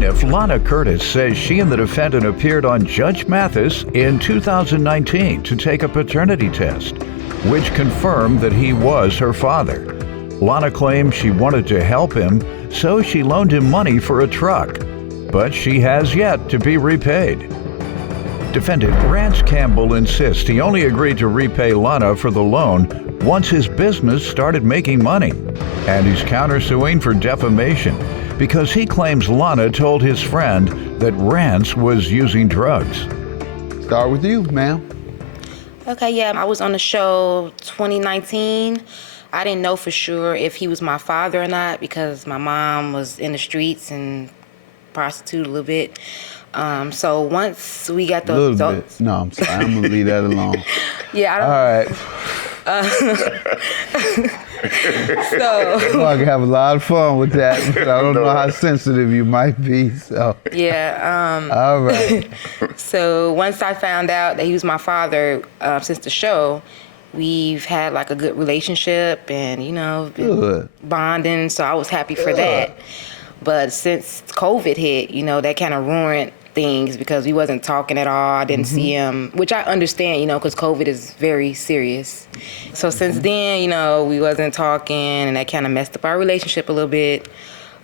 Plaintiff Lana Curtis says she and the defendant appeared on Judge Mathis in 2019 to take a paternity test, which confirmed that he was her father. Lana claims she wanted to help him, so she loaned him money for a truck, but she has yet to be repaid. Defendant Rance Campbell insists he only agreed to repay Lana for the loan once his business started making money, and he's countersuing for defamation because he claims Lana told his friend that Rance was using drugs. Start with you, ma'am. Okay, yeah, I was on the show 2019. I didn't know for sure if he was my father or not because my mom was in the streets and prostituted a little bit. So once we got the results... No, I'm sorry. I'm going to leave that alone. Yeah, I don't... All right. So... Well, I can have a lot of fun with that, but I don't know how sensitive you might be, so... Yeah, All right. So once I found out that he was my father, since the show, we've had like a good relationship and, you know, been bonding, so I was happy for that. But since COVID hit, you know, that kind of ruined things because we wasn't talking at all. I didn't see him, which I understand, you know, because COVID is very serious. So since then, you know, we wasn't talking and that kind of messed up our relationship a little bit.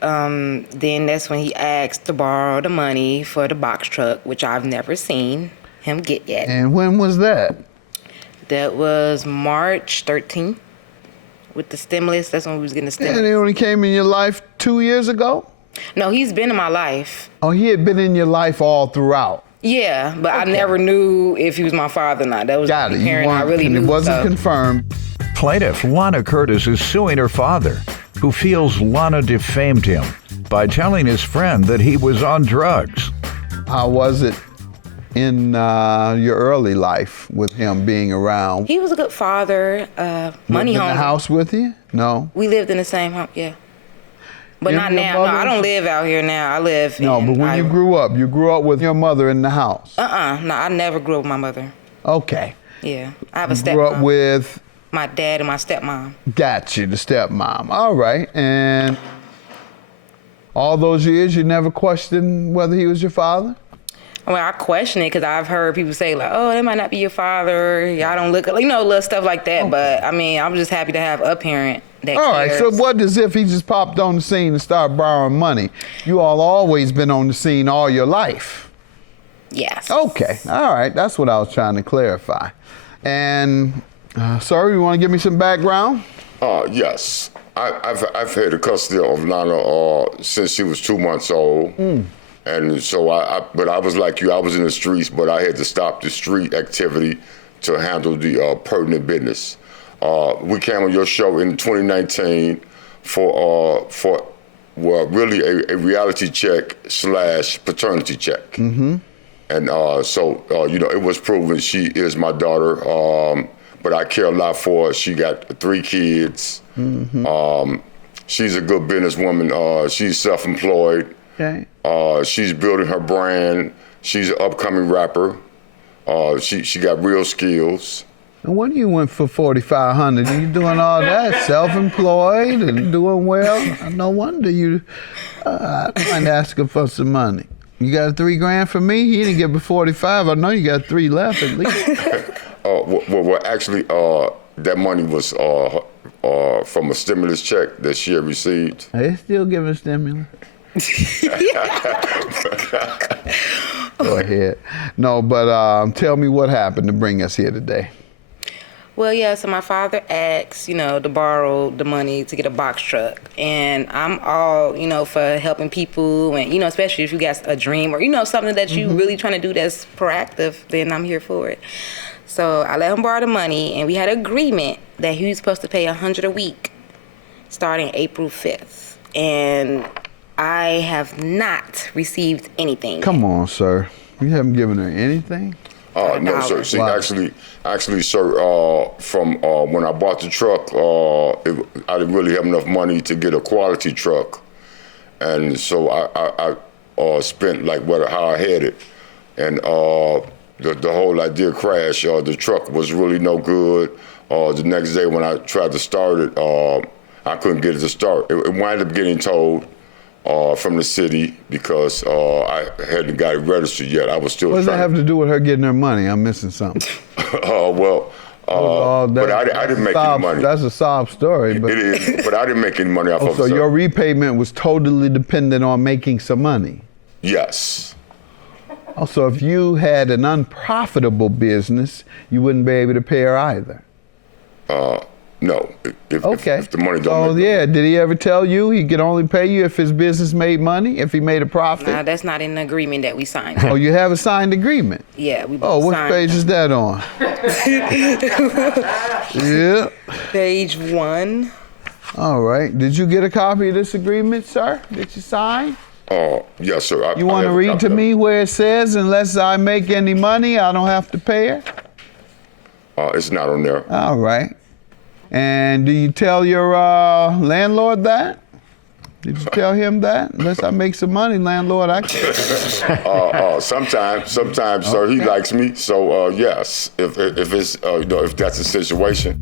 Then that's when he asked to borrow the money for the box truck, which I've never seen him get yet. And when was that? That was March 13th. With the stimulus, that's when we was getting the stimulus. And he only came in your life 2 years ago? No, he's been in my life. Oh, he had been in your life all throughout? Yeah, but I never knew if he was my father or not. That was the parent I really knew. It wasn't confirmed. Plaintiff Lana Curtis is suing her father, who feels Lana defamed him by telling his friend that he was on drugs. How was it in your early life with him being around? He was a good father, money home. In the house with you? No. We lived in the same home, yeah. But not now. No, I don't live out here now. I live but when you grew up with your mother in the house? No, I never grew up with my mother. Okay. Yeah, I have a stepmom. Grew up with? My dad and my stepmom. Got you, the stepmom. All right, and all those years you never questioned whether he was your father? Well, I question it because I've heard people say like, oh, that might not be your father. Y'all don't look, you know, little stuff like that. Okay. But I mean, I'm just happy to have a parent that all cares. Right, so what as if he just popped on the scene and started borrowing money? You all always been on the scene all your life. Yes. Okay, all right, that's what I was trying to clarify. And sir, you want to give me some background? Yes. I've had the custody of Lana since she was 2 months old. And so but I was like you, I was in the streets, but I had to stop the street activity to handle the pertinent business. We came on your show in 2019 for really a reality check / paternity check. Mm-hmm. And so, you know, it was proven she is my daughter, but I care a lot for her. She got 3 kids. Mm-hmm. She's a good businesswoman. She's self-employed. Okay. She's building her brand. She's an upcoming rapper. She got real skills. And when you went for $4,500, you doing all that, self-employed and doing well? No wonder you. I might ask her for some money. You got $3,000 for me? He didn't give me 45. I know you got 3 left at least. Well, actually, that money was from a stimulus check that she had received. They still giving stimulus. Go ahead. No, but tell me what happened to bring us here today. Well, yeah, so my father asked, you know, to borrow the money to get a box truck. And I'm all, you know, for helping people and, you know, especially if you got a dream or, you know, something that you really trying to do that's proactive, then I'm here for it. So I let him borrow the money and we had an agreement that he was supposed to pay $100 a week starting April 5th. And I have not received anything. Come on, sir. You haven't given her anything? No, sir. See, actually, sir, from when I bought the truck, I didn't really have enough money to get a quality truck, and so I spent like how I had it, and the whole idea crashed. The truck was really no good. The next day when I tried to start it, I couldn't get it to start. It wound up getting towed. from the city because I hadn't got it registered yet. I was still What does that trying have to do with her getting her money? I'm missing something. But I didn't make any money. That's a sob story. But It is, but I didn't make any money off of it. so your repayment was totally dependent on making some money. Yes. Also, if you had an unprofitable business, you wouldn't be able to pay her either. No. Okay. If the money don't make yeah, did he ever tell you he could only pay you if his business made money, if he made a profit? Nah, that's not in the agreement that we signed. Oh, you have a signed agreement? Yeah, we Oh, both what signed. page is that on? Yeah. Page 1. All right. Did you get a copy of this agreement, sir? Did you sign? Yes, sir. You want to read to me where it says, unless I make any money, I don't have to pay her? It's not on there. All right. And do you tell your landlord that? Did you tell him that? Unless I make some money, landlord, I can. Sometimes, sir, he likes me. So yes, if it's if that's the situation.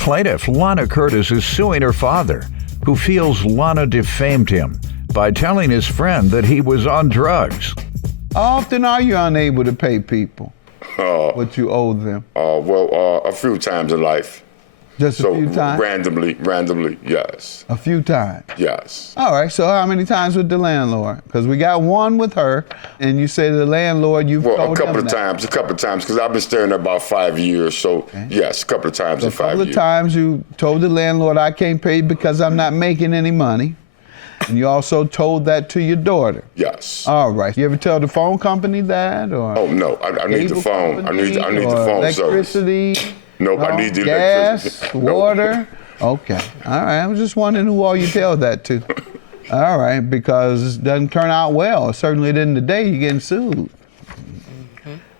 Plaintiff Lana Curtis is suing her father, who feels Lana defamed him by telling his friend that he was on drugs. How often are you unable to pay people what you owe them? A few times in life. Just a few times? Randomly, yes. A few times? Yes. All right, so how many times with the landlord? Because we got one with her, and you say to the landlord you've told him a couple of times, because I've been staying there about 5 years, so okay. Yes, a couple of times in 5 years. A couple of times you told the landlord I can't pay because I'm not making any money, and you also told that to your daughter. Yes. All right, you ever tell the phone company that, or? Oh, no, I need the phone. I need the phone service. Electricity? Nope, I need the gas, electricity. water. Okay. All right. I was just wondering who all you tell that to. All right, because it doesn't turn out well. Certainly didn't today. You're getting sued.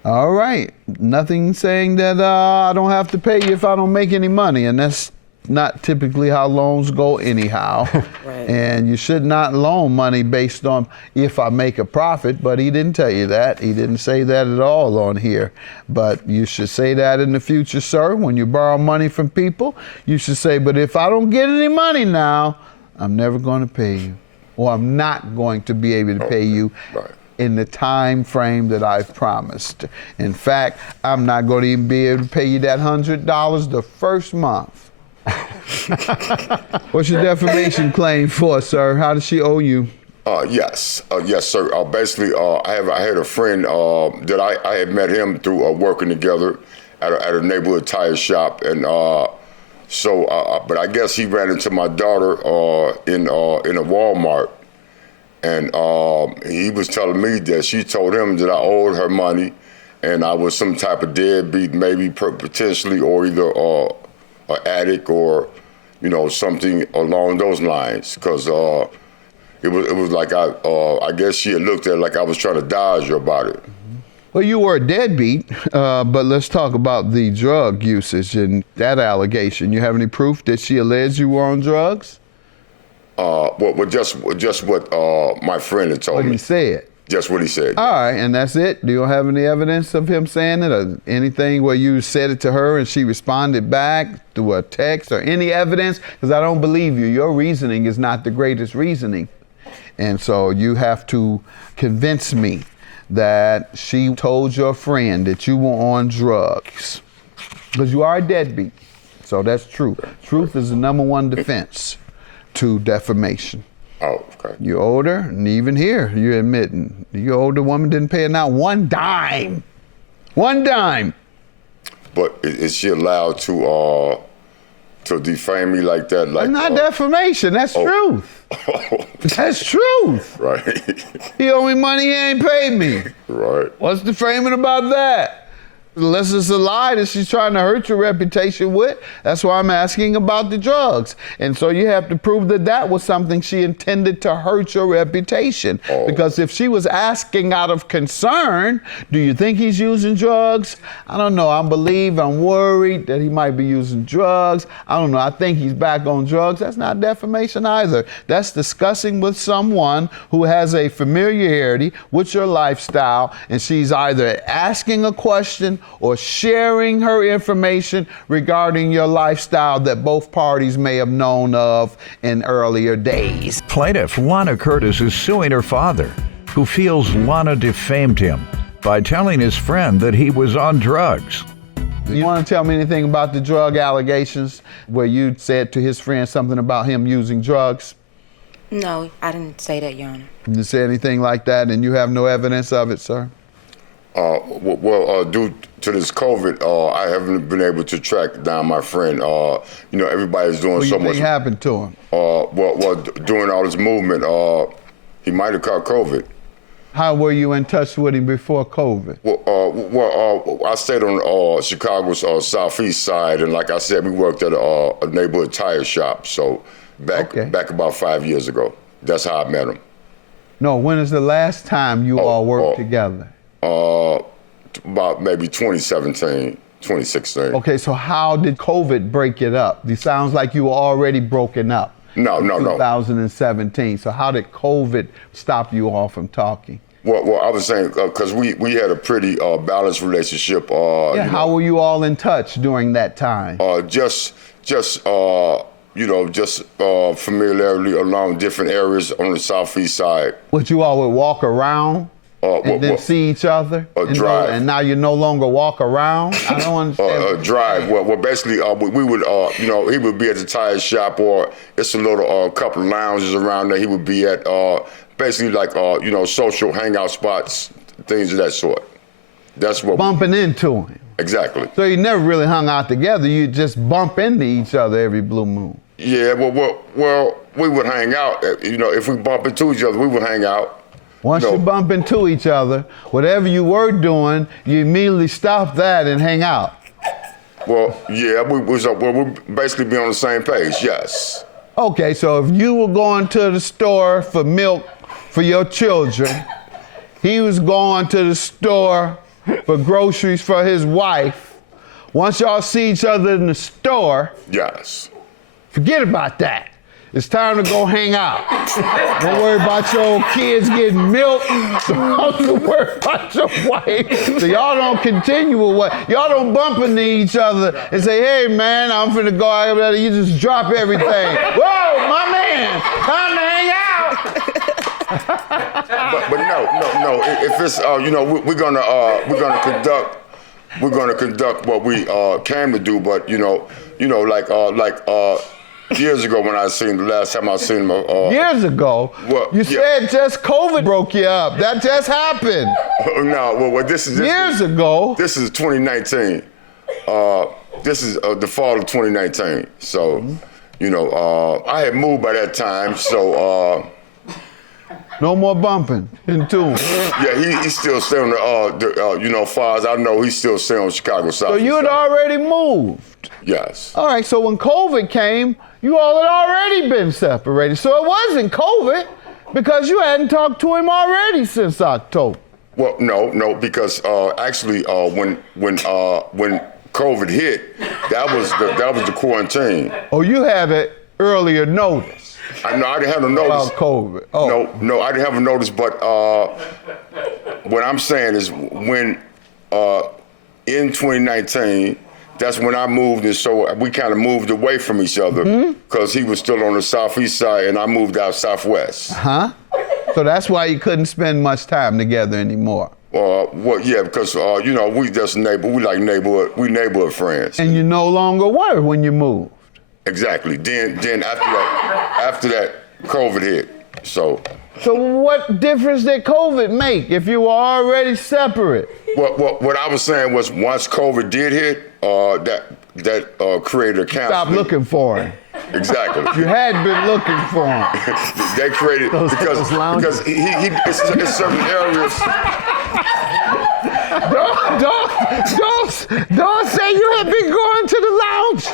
All right. Nothing saying that I don't have to pay you if I don't make any money, and that's not typically how loans go anyhow. Right. And you should not loan money based on if I make a profit, but he didn't tell you that. He didn't say that at all on here. But you should say that in the future, sir. When you borrow money from people, you should say, but if I don't get any money now, I'm never going to pay you. Or I'm not going to be able to pay you in the time frame that I've promised. In fact, I'm not going to even be able to pay you that $100 the first month. What's your defamation claim for, sir? How does she owe you? Yes, sir. Basically, I had a friend that I had met him through working together at a neighborhood tire shop, and but I guess he ran into my daughter in a Walmart, and he was telling me that she told him that I owed her money, and I was some type of deadbeat, maybe potentially, or either an addict or something along those lines, because it was like I guess she had looked at it like I was trying to dodge her about it. Well, you were a deadbeat, but let's talk about the drug usage and that allegation. You have any proof that she alleged you were on drugs? Just what my friend had told me. What he said? Just what he said. All right, and that's it? Do you have any evidence of him saying it, or anything where you said it to her and she responded back through a text, or any evidence? Because I don't believe you. Your reasoning is not the greatest reasoning. And so you have to convince me that she told your friend that you were on drugs. Because you are a deadbeat. So that's true. Truth is the #1 defense to defamation. Oh, okay. You owed her, and even here, you're admitting you owed the woman, didn't pay her not one dime. One dime. But is she allowed to defame me like that? Like, That's not defamation, that's truth. That's truth. Right. He owe me money, he ain't paid me. Right. What's defaming about that? Unless it's a lie that she's trying to hurt your reputation with. That's why I'm asking about the drugs. And so you have to prove that that was something she intended to hurt your reputation. Oh. Because if she was asking out of concern, do you think he's using drugs? I don't know. I'm worried that he might be using drugs. I don't know. I think he's back on drugs. That's not defamation either. That's discussing with someone who has a familiarity with your lifestyle, and she's either asking a question or sharing her information regarding your lifestyle that both parties may have known of in earlier days. Plaintiff Lana Curtis is suing her father, who feels Lana defamed him by telling his friend that he was on drugs. You want to tell me anything about the drug allegations where you said to his friend something about him using drugs? No, I didn't say that, Your Honor. You didn't say anything like that, and you have no evidence of it, sir? Due to this COVID, I haven't been able to track down my friend. Everybody's doing so much. What happened to him? During all this movement, he might have caught COVID. How were you in touch with him before COVID? I stayed on Chicago's southeast side, and like I said, we worked at a neighborhood tire shop. So back about 5 years ago, that's how I met him. No, when is the last time you all worked together? About maybe 2017, 2016. Okay, so how did COVID break it up? It sounds like you were already broken up. No. 2017. So how did COVID stop you all from talking? Well, I was saying because we had a pretty balanced relationship. How were you all in touch during that time? Just familiarity along different areas on the southeast side. Would you all would walk around and then see each other? Drive. And now you no longer walk around? I don't understand. Drive. Well, basically, we would, he would be at the tire shop, or it's a little couple of lounges around there. He would be at basically like, social hangout spots, things of that sort. That's what. Bumping into him. Exactly. So you never really hung out together. You just bump into each other every blue moon. Yeah, well, we would hang out. If we bump into each other, we would hang out. Once you bump into each other, whatever you were doing, you immediately stop that and hang out. Well, yeah, we basically be on the same page, yes. Okay, so if you were going to the store for milk for your children, he was going to the store for groceries for his wife. Once y'all see each other in the store, yes, forget about that. It's time to go hang out. Don't worry about your old kids getting milk. Don't worry about your wife. So y'all don't continue with what, y'all don't bump into each other and say, hey man, I'm finna go out there. You just drop everything. Whoa, my man, time to hang out. but no. If it's we're gonna conduct what we came to do. But years ago when the last time I seen him. Years ago? You said just COVID broke you up. That just happened. No, this years ago. This is 2019. This is the fall of 2019. So, I had moved by that time. So. No more bumping into him. Yeah, he's still staying on far as I know, he's still staying on Chicago South. So you had already moved? Yes. All right, so when COVID came, you all had already been separated. So it wasn't COVID because you hadn't talked to him already since October. Well, no, because actually when COVID hit, that was the quarantine. Oh, you had an earlier notice. I didn't have a notice. About COVID. Oh. No, I didn't have a notice, but what I'm saying is when in 2019, that's when I moved, and so we kind of moved away from each other because he was still on the southeast side and I moved out southwest. Huh? So that's why you couldn't spend much time together anymore. Because we just neighborhood friends. And you no longer were when you moved. Exactly. Then after that, COVID hit. So what difference did COVID make if you were already separate? What I was saying was once COVID did hit, that created a counseling. Stop looking for him. Exactly. You had been looking for him. They created because he in certain areas. Don't say you have been going to the lounges.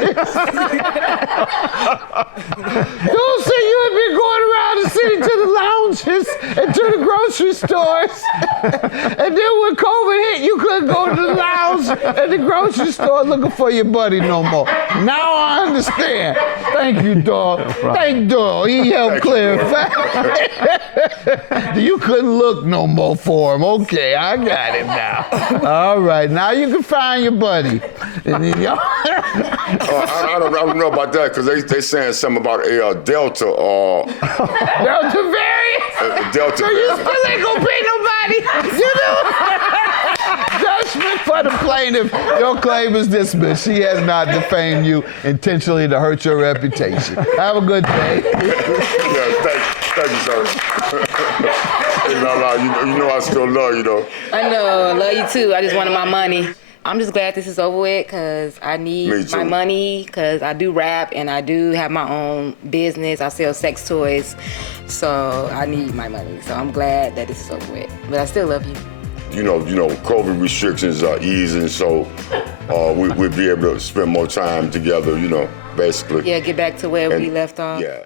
Don't say you have been going around around the city to the lounges and to the grocery stores. And then when COVID hit, you couldn't go to the lounge at the grocery store looking for your buddy no more. Now I understand. Thank you, dog. Thank dog. He helped clarify. You couldn't look no more for him. Okay, I got it now. All right, now you can find your buddy. And then y'all. I don't know about that because they saying something about a Delta Delta variant? Delta So you variant. still ain't gonna pay nobody? You know? Judgment for the plaintiff. Your claim is dismissed. She has not defamed you intentionally to hurt your reputation. Have a good day. Yeah, thank you, sir. You know I still love you, though. I know, I love you too. I just wanted my money. I'm just glad this is over with because I need my money because I do rap and I do have my own business. I sell sex toys, so I need my money. So I'm glad that this is over with, but I still love you. You know, COVID restrictions are easing, so we'll be able to spend more time together, basically. Yeah, get back to where we left off. Yeah.